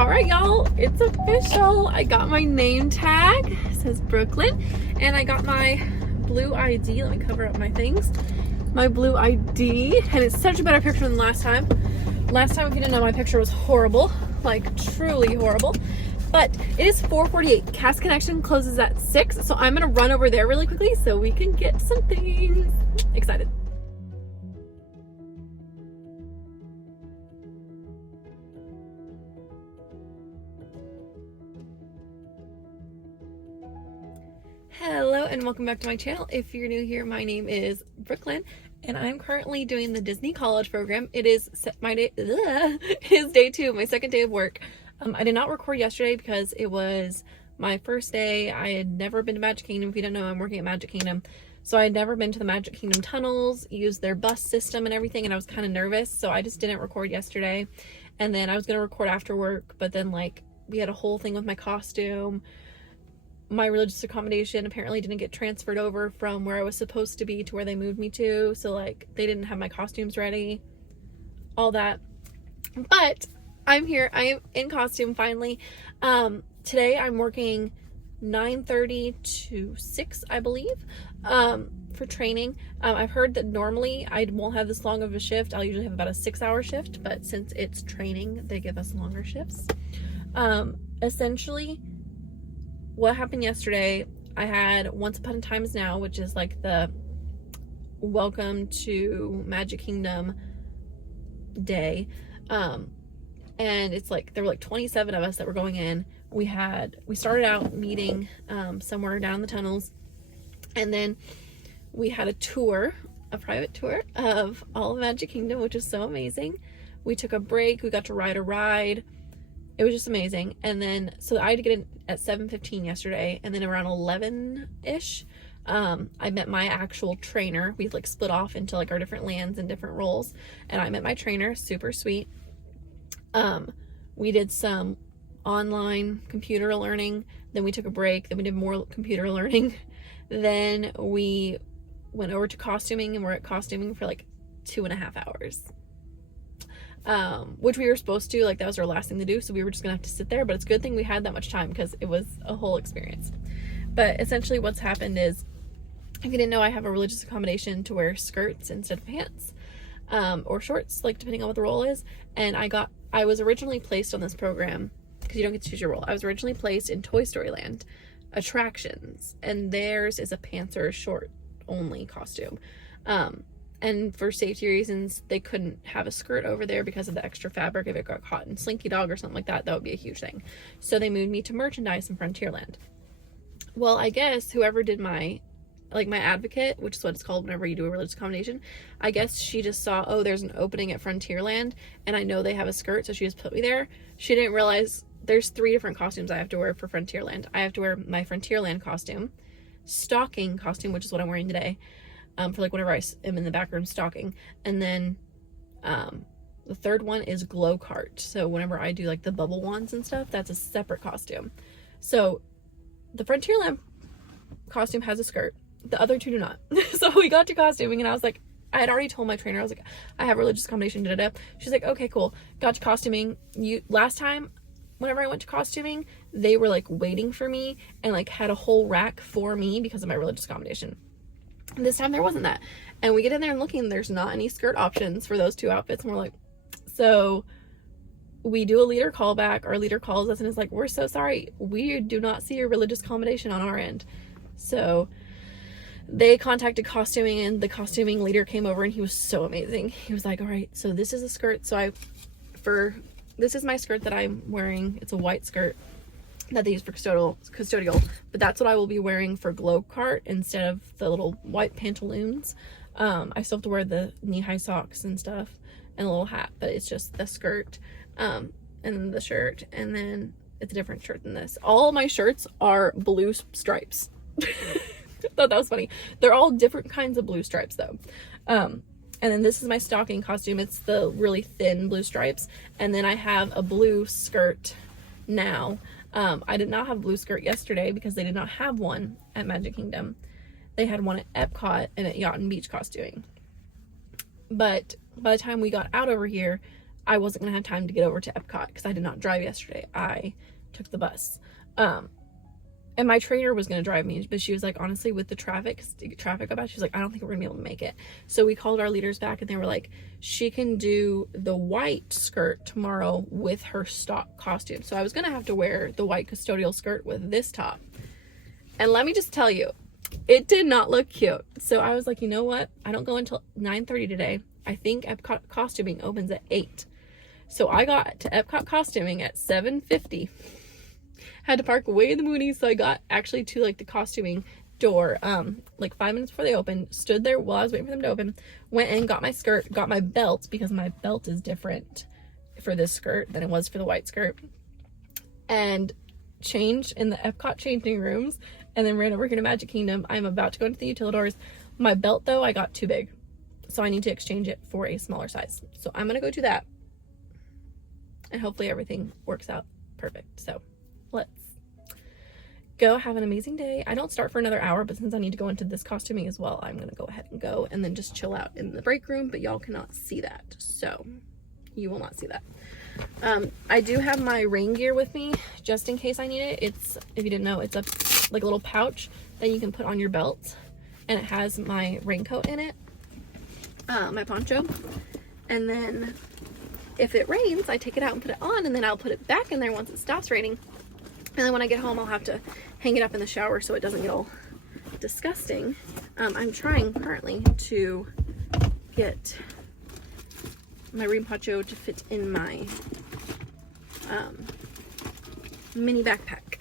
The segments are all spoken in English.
All right, y'all, it's official. I got my name tag. It says Brookelynne, and I got my blue ID. Let me cover up my things. My blue ID, and it's such a better picture than last time. Last time, if you didn't know, my picture was horrible, like truly horrible. But it is 4:48. Cast Connection closes at 6, so I'm gonna run over there really quickly so we can get some things. Excited. Hello and welcome back to my channel. If you're new here, my name is Brookelynne and I'm currently doing the Disney College program. It is it is day 2, my second day of work. I did not record yesterday because it was my first day. I had never been to Magic Kingdom. If you don't know, I'm working at Magic Kingdom. So I had never been to the Magic Kingdom tunnels, used their bus system and everything, and I was kind of nervous. So I just didn't record yesterday. And then I was going to record after work, but then like we had a whole thing with my costume. My religious accommodation apparently didn't get transferred over from where I was supposed to be to where they moved me to. So like they didn't have my costumes ready, all that. But I'm here. I am in costume finally. Today I'm working 9:30 to 6, I believe, for training. I've heard that normally I won't have this long of a shift. I'll usually have about a 6-hour shift, but since it's training, they give us longer shifts. Essentially, what happened yesterday, I had Once Upon a Time Is Now, which is like the welcome to Magic Kingdom day. And it's like, there were like 27 of us that were going in. We started out meeting somewhere down in the tunnels. And then we had a private tour of all of Magic Kingdom, which is so amazing. We took a break. We got to ride a ride. It was just amazing. And then, so I had to get in at 7:15 yesterday, and then around 11-ish, I met my actual trainer. We like split off into like our different lands and different roles, and I met my trainer, super sweet. We did some online computer learning, then we took a break, then we did more computer learning, then we went over to costuming, and we're at costuming for like 2.5 hours. Which we were supposed to, like that was our last thing to do, so we were just gonna have to sit there, but it's a good thing we had that much time because it was a whole experience. But essentially what's happened is, if you didn't know, I have a religious accommodation to wear skirts instead of pants, or shorts, like depending on what the role is. And I was originally placed on this program because you don't get to choose your role. I was originally placed in Toy Story Land attractions, and theirs is a pants or a short only costume. And for safety reasons, they couldn't have a skirt over there because of the extra fabric. If it got caught in Slinky Dog or something like that, that would be a huge thing. So they moved me to merchandise in Frontierland. Well, I guess whoever did my advocate, which is what it's called whenever you do a religious accommodation, I guess she just saw, oh, there's an opening at Frontierland, and I know they have a skirt, so she just put me there. She didn't realize there's 3 different costumes I have to wear for Frontierland. I have to wear my Frontierland costume, stocking costume, which is what I'm wearing today, for like whenever I am in the back room stocking. And then the third one is glow cart. So whenever I do like the bubble wands and stuff, that's a separate costume. So the Frontierland costume has a skirt. The other 2 do not. So we got to costuming, and I was like, I had already told my trainer, I was like, I have religious accommodation, da da da. She's like, okay, cool. Got to costuming. Last time, whenever I went to costuming, they were like waiting for me and like had a whole rack for me because of my religious accommodation. This time there wasn't that, and we get in there and looking, there's not any skirt options for those 2 outfits, and we're like, so we do a leader callback. Our leader calls us and is like, we're so sorry, we do not see your religious accommodation on our end. So they contacted costuming, and the costuming leader came over, and he was so amazing. He was like, all right, so this is a skirt. So this is my skirt that I'm wearing. It's a white skirt that they use for custodial, but that's what I will be wearing for glow cart instead of the little white pantaloons. I still have to wear the knee-high socks and stuff and a little hat, but it's just the skirt, and then the shirt, and then it's a different shirt than this. All my shirts are blue stripes. I thought that was funny. They're all different kinds of blue stripes though. And then this is my stocking costume. It's the really thin blue stripes, and then I have a blue skirt now. I did not have a blue skirt yesterday because they did not have one at Magic Kingdom. They had one at Epcot and at Yacht and Beach costuming. But by the time we got out over here, I wasn't gonna have time to get over to Epcot because I did not drive yesterday. I took the bus. And my trainer was going to drive me, but she was like, honestly, with the traffic about, she was like, I don't think we're going to be able to make it. So we called our leaders back and they were like, she can do the white skirt tomorrow with her stock costume. So I was going to have to wear the white custodial skirt with this top. And let me just tell you, it did not look cute. So I was like, you know what? I don't go until 9:30 today. I think Epcot costuming opens at 8. So I got to Epcot costuming at 7:50. Had to park way in the Moonies, so I got actually to like the costuming door like 5 minutes before they opened, stood there while I was waiting for them to open, went in, got my skirt, got my belt because my belt is different for this skirt than it was for the white skirt, and changed in the Epcot changing rooms, and then ran over here to Magic Kingdom. I'm about to go into the Utilidors. My belt though, I got too big, so I need to exchange it for a smaller size. So I'm gonna go do that, and hopefully everything works out perfect. So let's go have an amazing day. I don't start for another hour, but since I need to go into this costuming as well, I'm gonna go ahead and go and then just chill out in the break room, but y'all cannot see that, so you will not see that. I do have my rain gear with me just in case I need it. It's, if you didn't know, it's a like a little pouch that you can put on your belt, and it has my raincoat in it, my poncho, and then if it rains, I take it out and put it on, and then I'll put it back in there once it stops raining. And then when I get home, I'll have to hang it up in the shower so it doesn't get all disgusting. I'm trying currently to get my rain poncho to fit in my mini backpack.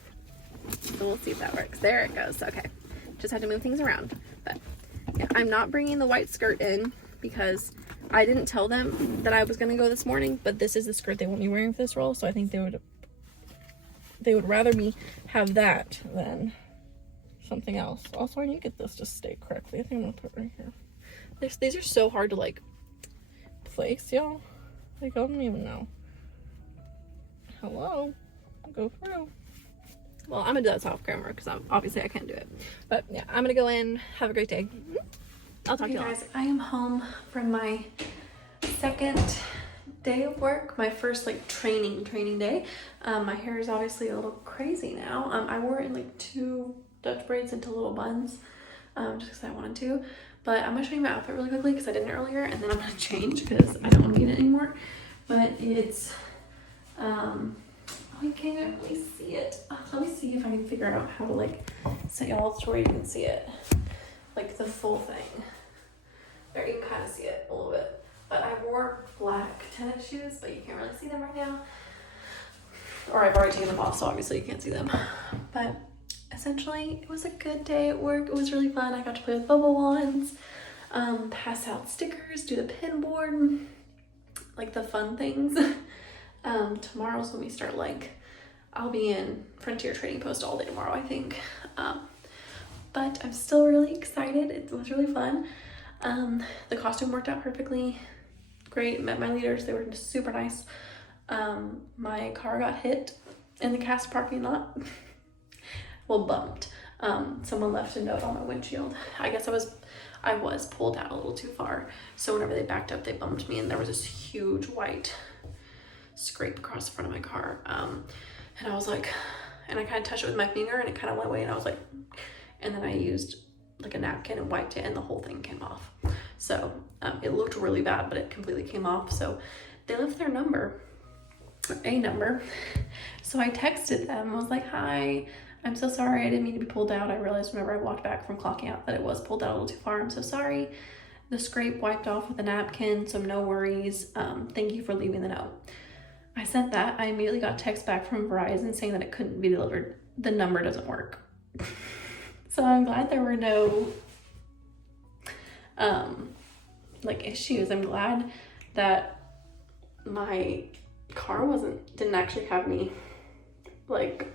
So we'll see if that works. There it goes. Okay. Just have to move things around. But yeah, I'm not bringing the white skirt in because I didn't tell them that I was going to go this morning, but this is the skirt they want me wearing for this role, so I think they would rather me have that than something else. Also, I need to get this to stay correctly. I think I'm gonna put it right here. These are so hard to like place, y'all. Like, I don't even know. Hello, go through. Well, I'm gonna do that off camera because obviously I can't do it. But yeah, I'm gonna go in. Have a great day. I'll talk to you guys. I am home from my second day of work, my first like training day. My hair is obviously a little crazy now. I wore it in like 2 Dutch braids into little buns, just because I wanted to. But I'm gonna show you my outfit really quickly because I didn't earlier, and then I'm gonna change because I don't want to need it anymore. But it's oh, you can't really see it. Let me see if I can figure out how to like set y'all to where you can see it, like the full thing. There, you can kind of see it a little bit. But I wore black tennis shoes, but you can't really see them right now. Or I've already taken them off, so obviously you can't see them. But essentially, it was a good day at work. It was really fun. I got to play with bubble wands, pass out stickers, do the pin board, like the fun things. Tomorrow's when we start, like, I'll be in Frontier Trading Post all day tomorrow, I think. But I'm still really excited. It was really fun. The costume worked out perfectly. Great. Met my leaders. They were just super nice. My car got hit in the cast parking lot. Well, bumped. Someone left a note on my windshield. I guess I was pulled out a little too far, so whenever they backed up, they bumped me, and there was this huge white scrape across the front of my car. And I was like, and I kind of touched it with my finger, and it kind of went away, and I was like, and then I used like a napkin and wiped it, and the whole thing came off. So it looked really bad, but it completely came off. So they left their number, a number. So I texted them. I was like, hi, I'm so sorry. I didn't mean to be pulled out. I realized whenever I walked back from clocking out that it was pulled out a little too far. I'm so sorry. The scrape wiped off with a napkin, so no worries. Thank you for leaving the note. I sent that. I immediately got text back from Verizon saying that it couldn't be delivered. The number doesn't work. So I'm glad there were no like issues. I'm glad that my car didn't actually have any, like,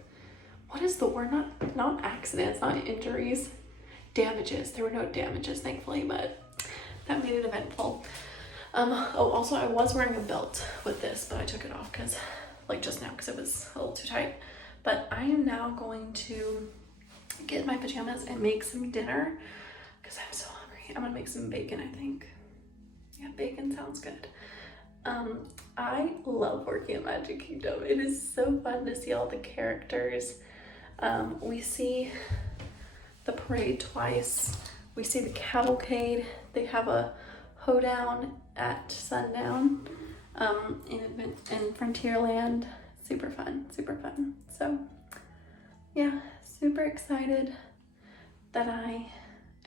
what is the word? Not accidents, not injuries, damages. There were no damages, thankfully, but that made it eventful. Oh, also I was wearing a belt with this, but I took it off because, like, just now, because it was a little too tight. But I am now going to get my pajamas and make some dinner because I'm so hungry. I'm gonna make some bacon, I think. Yeah, bacon sounds good. I love working at Magic Kingdom. It is so fun to see all the characters. We see the parade twice. We see the cavalcade. They have a hoedown at sundown in Frontierland. Super fun, super fun. So yeah, super excited that I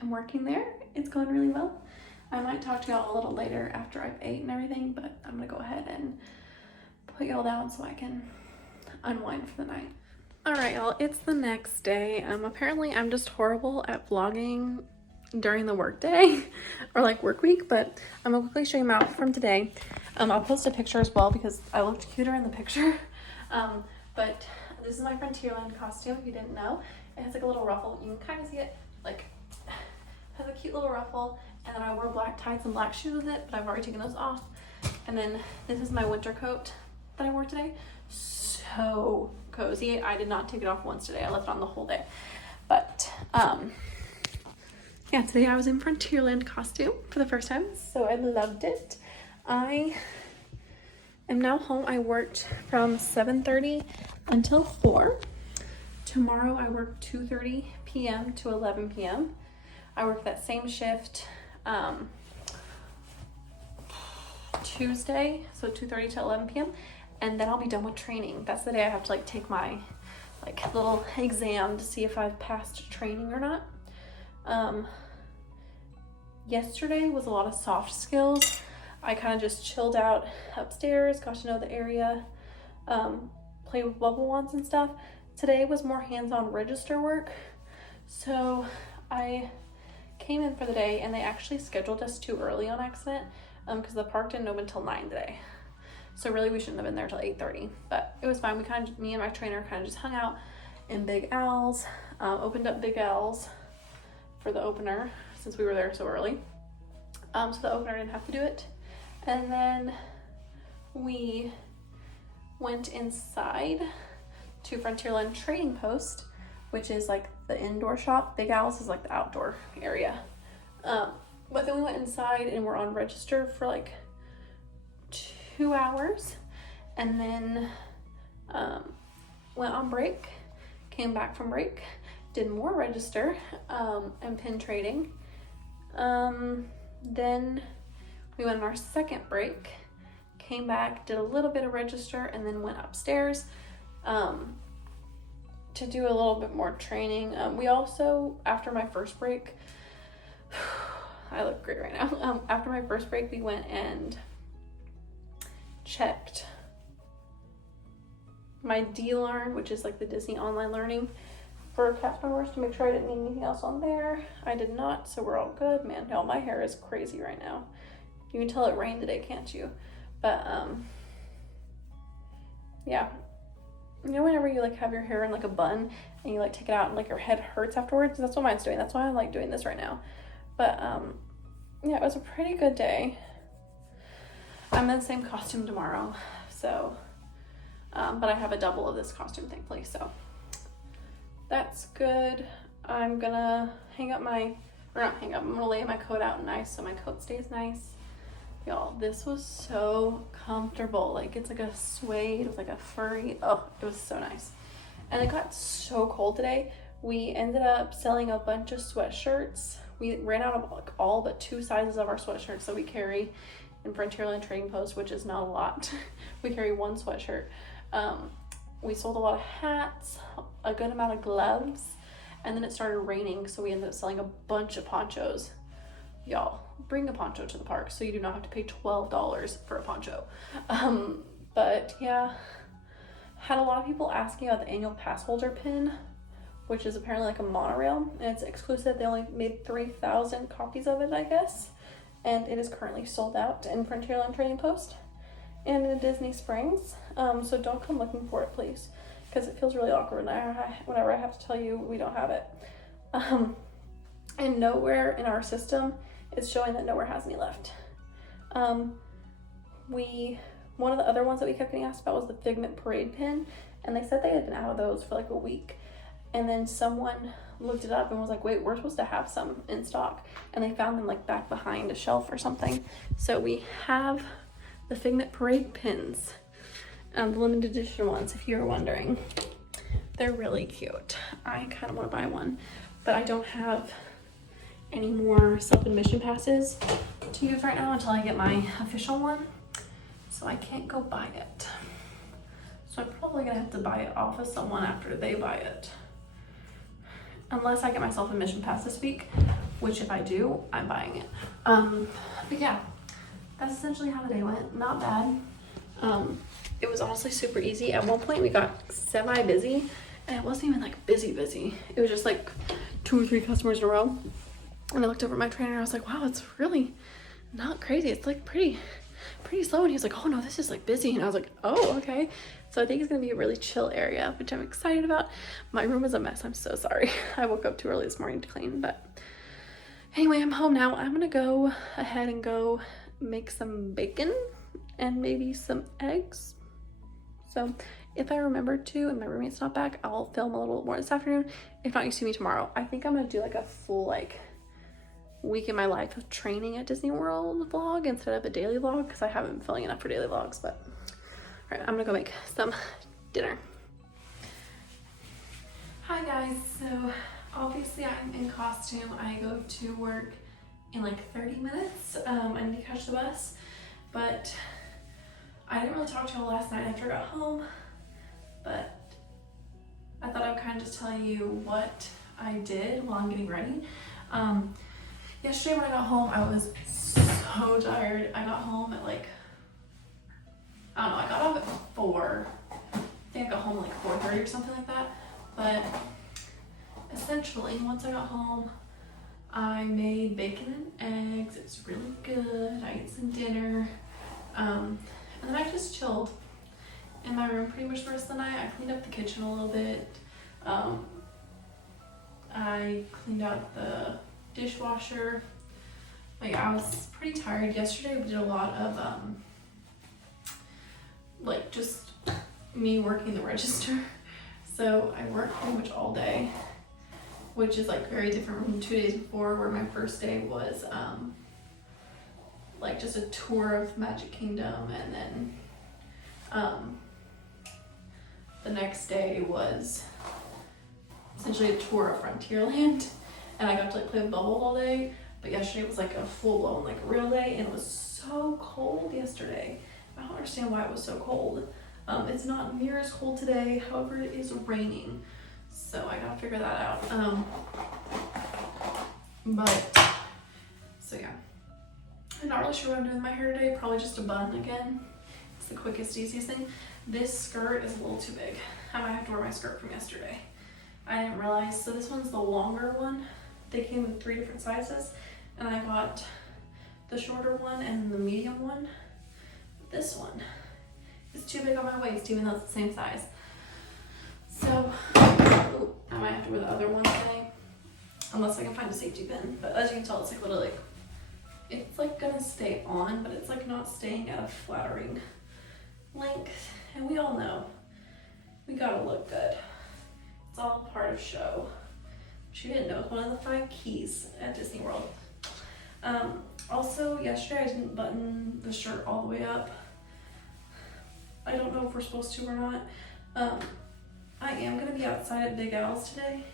am working there. It's going really well. I might talk to y'all a little later after I've ate and everything, but I'm gonna go ahead and put y'all down so I can unwind for the night. All right, y'all, it's the next day. Apparently I'm just horrible at vlogging during the work day or like work week, but I'm gonna quickly show you my outfit from today. I'll post a picture as well because I looked cuter in the picture. But this is my Frontierland costume, if you didn't know. It has like a little ruffle. You can kind of see it, like, has a cute little ruffle. And then I wore black tights and black shoes with it, but I've already taken those off. And then this is my winter coat that I wore today. So cozy. I did not take it off once today. I left it on the whole day. But yeah, today I was in Frontierland costume for the first time, so I loved it. I am now home. I worked from 7:30 until 4. Tomorrow I work 2:30 p.m. to 11 p.m. I work that same shift Tuesday, so 2:30 to 11 p.m. and then I'll be done with training. That's the day I have to like take my like little exam to see if I've passed training or not. Yesterday was a lot of soft skills. I kind of just chilled out upstairs, got to know the area, play with bubble wands and stuff. Today was more hands-on register work. So I came in for the day and they actually scheduled us too early on accident because the park didn't open until 9 today. So really we shouldn't have been there till 8:30, but it was fine. Me and my trainer kind of just hung out in Big Al's, opened up Big Al's for the opener since we were there so early. So the opener didn't have to do it. And then we went inside to Frontierland Trading Post, which is like the indoor shop. Big Al's is like the outdoor area. But then we went inside and we're on register for like 2 hours, and then went on break, came back from break, did more register and pin trading. Then we went on our second break, came back, did a little bit of register, and then went upstairs to do a little bit more training. We also, after my first break, I look great right now. After my first break, we went and checked my D-Learn, which is like the Disney online learning for cast members, to make sure I didn't need anything else on there. I did not, so we're all good. Man, y'all, my hair is crazy right now. You can tell it rained today, can't you? But yeah, you know whenever you like have your hair in like a bun and you like take it out and like your head hurts afterwards? That's what mine's doing. That's why I'm like doing this right now. But yeah, it was a pretty good day. I'm in the same costume tomorrow, so but I have a double of this costume, thankfully, so that's good. I'm gonna I'm gonna lay my coat out nice so my coat stays nice. Y'all, this was so comfortable. Like, it's like a suede with like a furry, oh, it was so nice. And it got so cold today. We ended up selling a bunch of sweatshirts. We ran out of like all but 2 sizes of our sweatshirts that we carry in Frontierland Trading Post, which is not a lot. We carry 1 sweatshirt. We sold a lot of hats, a good amount of gloves, and then it started raining, so we ended up selling a bunch of ponchos. Y'all, bring a poncho to the park so you do not have to pay $12 for a poncho. But yeah, had a lot of people asking about the annual pass holder pin, which is apparently like a monorail, and it's exclusive. They only made 3,000 copies of it, I guess, and it is currently sold out in Frontierland Trading Post and in Disney Springs. So don't come looking for it, please, because it feels really awkward whenever I have to tell you we don't have it. And nowhere in our system is showing that nowhere has any left. One of the other ones that we kept getting asked about was the Figment Parade pin, and they said they had been out of those for like a week. And then someone looked it up and was like, wait, we're supposed to have some in stock. And they found them like back behind a shelf or something. So we have the Figment Parade pins. The limited edition ones, if you're wondering. They're really cute. I kind of want to buy one, but I don't have any more self-admission passes to use right now until I get my official one. So I can't go buy it. So I'm probably gonna have to buy it off of someone after they buy it. Unless I get my self-admission pass this week, which if I do, I'm buying it. But yeah, that's essentially how the day went. Not bad. It was honestly super easy. At one point we got semi-busy, and it wasn't even like busy. It was just like 2 or 3 customers in a row. And I looked over at my trainer and I was like, wow, it's really not crazy. It's like pretty slow. And he was like, oh no, this is like busy. And I was like, oh, okay. So I think it's gonna be a really chill area, which I'm excited about. My room is a mess. I'm so sorry. I woke up too early this morning to clean, but anyway, I'm home now. I'm gonna go ahead and go make some bacon and maybe some eggs. So if I remember to and my roommate's not back, I'll film a little more this afternoon. If not, you see me tomorrow. I think I'm gonna do like a full like week in my life of training at Disney World vlog instead of a daily vlog, because I haven't been filling enough for daily vlogs. But all right, I'm gonna go make some dinner. Hi guys, so obviously I'm in costume. I go to work in like 30 minutes. I need to catch the bus, but I didn't really talk to y'all last night after I got home, but I thought I would kind of just tell you what I did while I'm getting ready. Yesterday when I got home, I was so tired. I got home at like, I don't know, I got off at 4. I think I got home like 4:30 or something like that. But essentially, once I got home, I made bacon and eggs. It's really good. I ate some dinner. And then I just chilled in my room pretty much the rest of the night. I cleaned up the kitchen a little bit. I cleaned out the dishwasher. Like, I was pretty tired yesterday. We did a lot of like just me working the register. So I worked pretty much all day, which is like very different from 2 days before, where my first day was like just a tour of Magic Kingdom, and then the next day was essentially a tour of Frontierland, and I got to like play with bubbles all day. But yesterday was like a full-blown like real day, and it was so cold yesterday. I don't understand why it was so cold. It's not near as cold today, however it is raining, so I gotta figure that out. But so yeah, I'm not really sure what I'm doing with my hair today. Probably just a bun again. It's the quickest, easiest thing. This skirt is a little too big. I might have to wear my skirt from yesterday. I didn't realize. So this one's the longer one. They came in 3 different sizes, and I got the shorter one and the medium one. This one is too big on my waist, even though it's the same size. So I might have to wear the other one today, unless I can find a safety pin. But as you can tell, it's like literally, it's like gonna stay on, but it's like not staying at a flattering length. And we all know we gotta look good. It's all part of show. Which you didn't know, it's one of the 5 keys at Disney World. Also, yesterday I didn't button the shirt all the way up. I don't know if we're supposed to or not. I am gonna be outside at Big Al's today,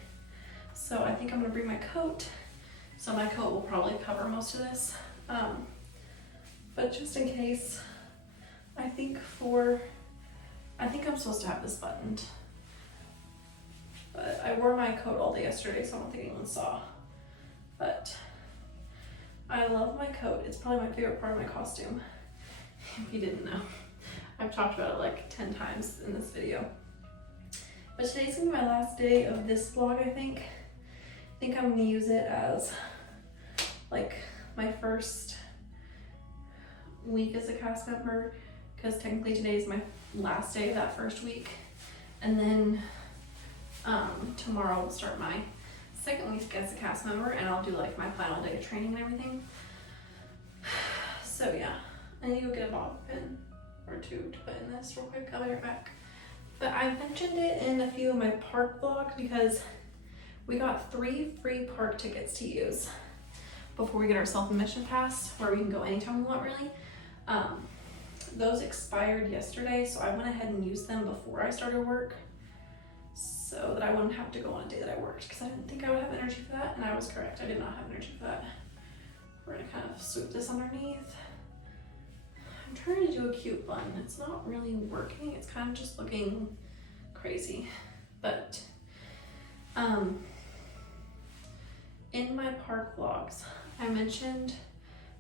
so I think I'm gonna bring my coat. So my coat will probably cover most of this. But just in case, I think I'm supposed to have this buttoned. But I wore my coat all day yesterday, so I don't think anyone saw. But I love my coat. It's probably my favorite part of my costume, if you didn't know. I've talked about it like 10 times in this video. But today's gonna be my last day of this vlog, I think. I think I'm gonna use it as like my first week as a cast member, because technically today is my last day of that first week. And then tomorrow will start my second week as a cast member, and I'll do like my final day of training and everything. So yeah, I need to go get a bobby pin or 2 to put in this real quick. I'll be right back. But I mentioned it in a few of my park vlogs because we got 3 free park tickets to use before we get our self-admission pass, where we can go anytime we want, really. those expired yesterday, so I went ahead and used them before I started work so that I wouldn't have to go on a day that I worked, because I didn't think I would have energy for that, and I was correct. I did not have energy for that. We're gonna kind of swoop this underneath. I'm trying to do a cute bun. It's not really working. It's kind of just looking crazy. But in my park vlogs, I mentioned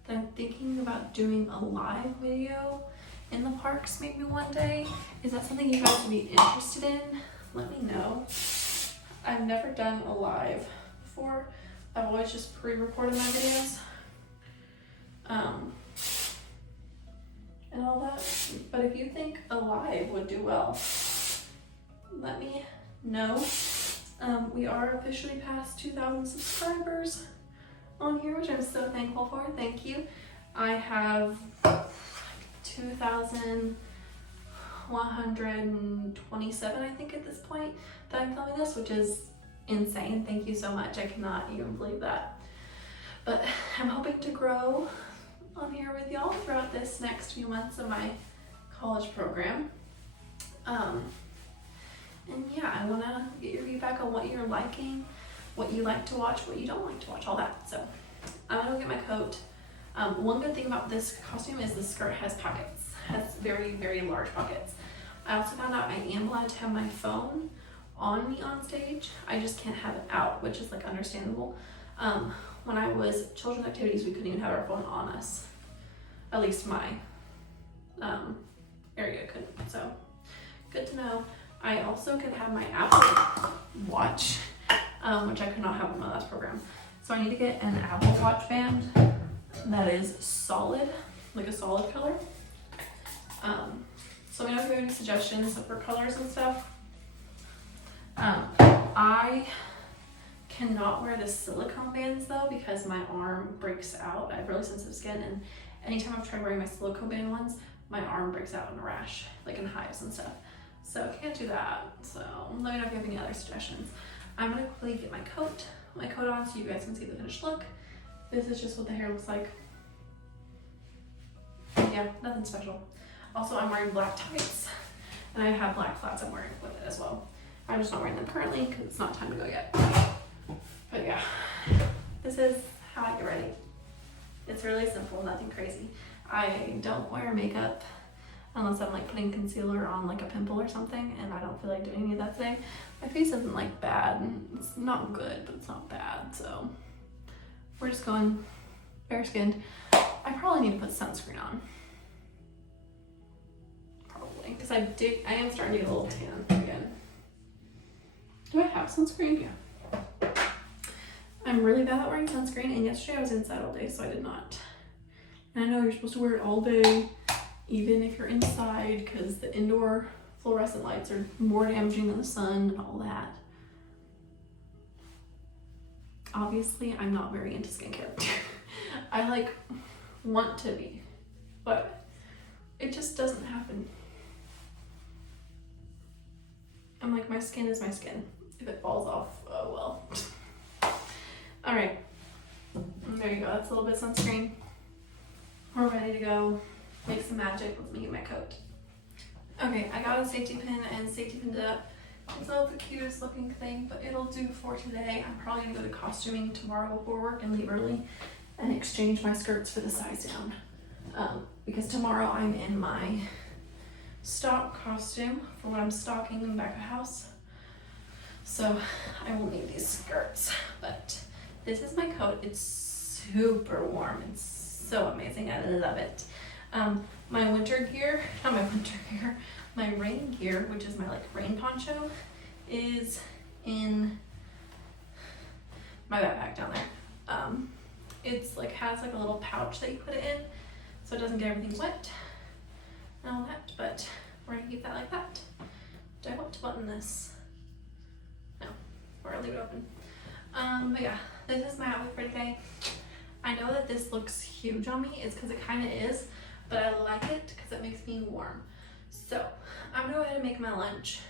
that I'm thinking about doing a live video in the parks maybe one day. Is that something you guys would be interested in? Let me know. I've never done a live before. I've always just pre-recorded my videos. And all that. But if you think a live would do well, let me know. We are officially past 2,000 subscribers on here, which I'm so thankful for. Thank you. I have 2,127, I think, at this point that I'm filming this, which is insane. Thank you so much. I cannot even believe that. But I'm hoping to grow on here with y'all throughout this next few months of my college program. And yeah, I want to get your feedback on what you're liking, what you like to watch, what you don't like to watch, all that. So I'm gonna go get my coat. One good thing about this costume is the skirt has pockets, has very, very large pockets. I also found out I am allowed to have my phone on me on stage. I just can't have it out, which is like understandable. When I was children's activities, we couldn't even have our phone on us. At least my area couldn't, so good to know. I also could have my Apple Watch, which I could not have in my last program. So I need to get an Apple Watch band that is solid, like a solid color. So let me know if you have any suggestions for colors and stuff. I cannot wear the silicone bands though, because my arm breaks out. I have really sensitive skin, and anytime I've tried wearing my silicone band ones, my arm breaks out in a rash, like in hives and stuff. So I can't do that. So let me know if you have any other suggestions. I'm gonna quickly get my coat on so you guys can see the finished look. This is just what the hair looks like. Yeah, nothing special. Also, I'm wearing black tights, and I have black flats I'm wearing with it as well. I'm just not wearing them currently because it's not time to go yet. But yeah, this is how I get ready. It's really simple, nothing crazy. I don't wear makeup unless I'm like putting concealer on like a pimple or something, and I don't feel like doing any of that today. My face isn't like bad, it's not good, but it's not bad, so we're just going bare skinned. I probably need to put sunscreen on. Probably, because I am starting to get a little tan again. Do I have sunscreen? Yeah. I'm really bad at wearing sunscreen, and yesterday I was inside all day, so I did not. And I know you're supposed to wear it all day, even if you're inside, because the indoor fluorescent lights are more damaging than the sun and all that. Obviously, I'm not very into skincare. I like want to be, but it just doesn't happen. I'm like, my skin is my skin. If it falls off, oh well. All right, there you go. That's a little bit of sunscreen. We're ready to go make some magic. Let me get my coat. Okay, I got a safety pin and safety pinned it up. It's not the cutest looking thing, but it'll do for today. I'm probably gonna go to costuming tomorrow before work and leave early and exchange my skirts for the size down. Because tomorrow I'm in my stock costume for when I'm stocking in the back of the house. So I will need these skirts, but this is my coat. It's super warm. It's so amazing. I love it. My winter gear, not my winter gear, my rain gear, which is my like rain poncho, is in my backpack down there. It's like has like a little pouch that you put it in so it doesn't get everything wet and all that, but we're gonna keep that like that. Do I want to button this? No, we're gonna leave it open. But yeah, this is my outfit for today. I know that this looks huge on me, it's because it kind of is, but I like it because it makes me warm. So I'm gonna go ahead and make my lunch,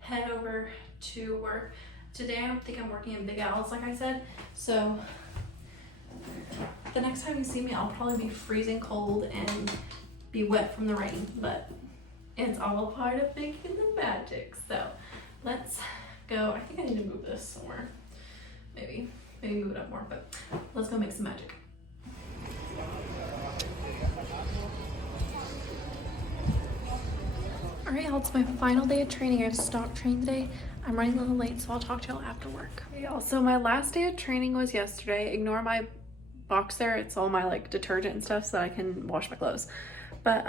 head over to work. Today I think I'm working in Big Al's, like I said, so the next time you see me I'll probably be freezing cold and be wet from the rain, but it's all part of making the magic. So let's go. I think I need to move this somewhere. Maybe move it up more, but let's go make some magic. All right, y'all, it's my final day of training. I have to stop training today. I'm running a little late, so I'll talk to y'all after work. Okay, y'all, so my last day of training was yesterday. Ignore my box there. It's all my like detergent and stuff so that I can wash my clothes. But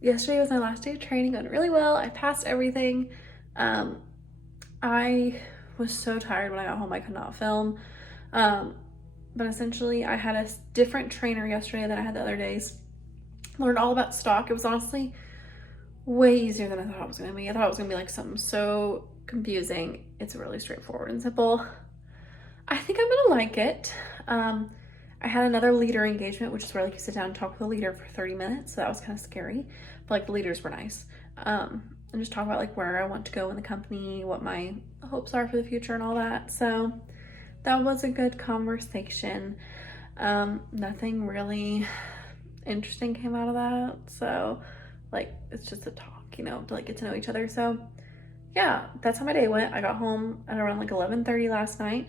yesterday was my last day of training. It went really well. I passed everything. I was so tired when I got home. I could not film. But essentially I had a different trainer yesterday than I had the other days. Learned all about stock. It was honestly way easier than I thought it was going to be. I thought it was going to be like something so confusing. It's really straightforward and simple. I think I'm going to like it. I had another leader engagement, which is where like you sit down and talk with a leader for 30 minutes. So that was kind of scary, but like the leaders were nice. And just talk about like where I want to go in the company, what my hopes are for the future and all that. So that was a good conversation. Nothing really interesting came out of that. So like, it's just a talk, you know, to like get to know each other. So yeah, that's how my day went. I got home at around like 11:30 last night.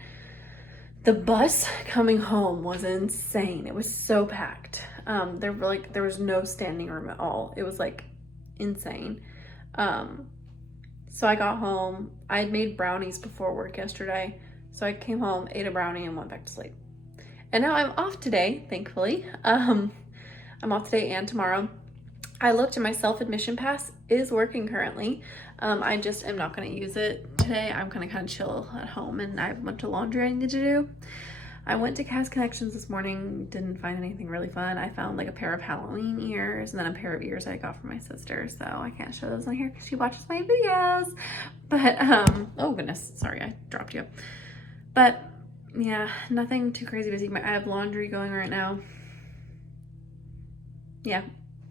The bus coming home was insane. It was so packed. There was no standing room at all. It was like insane. So I got home. I had made brownies before work yesterday. So I came home, ate a brownie, and went back to sleep. And now I'm off today, thankfully. I'm off today and tomorrow. I looked and my self-admission pass is working currently. I just am not going to use it today. I'm going to kind of chill at home and I have a bunch of laundry I need to do. I went to Cast Connections this morning, didn't find anything really fun. I found like a pair of Halloween ears and then a pair of ears I got from my sister. So I can't show those on here because she watches my videos. But, oh goodness, sorry, I dropped you. But yeah, nothing too crazy busy. I have laundry going right now. Yeah.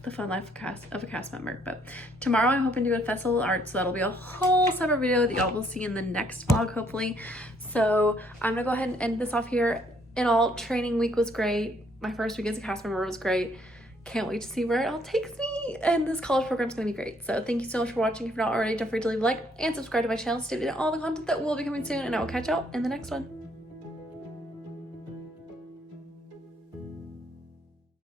The fun life of a cast member. But tomorrow I'm hoping to do a festival of art, so that'll be a whole separate video that y'all will see in the next vlog hopefully. So I'm gonna go ahead and end this off here. In all, training week was great. My first week as a cast member was great. Can't wait to see where it all takes me, and this college program is gonna be great. So thank you so much for watching. If you're not already, don't forget to leave a like and subscribe to my channel to stay updated on all the content that will be coming soon, and I will catch y'all in the next one.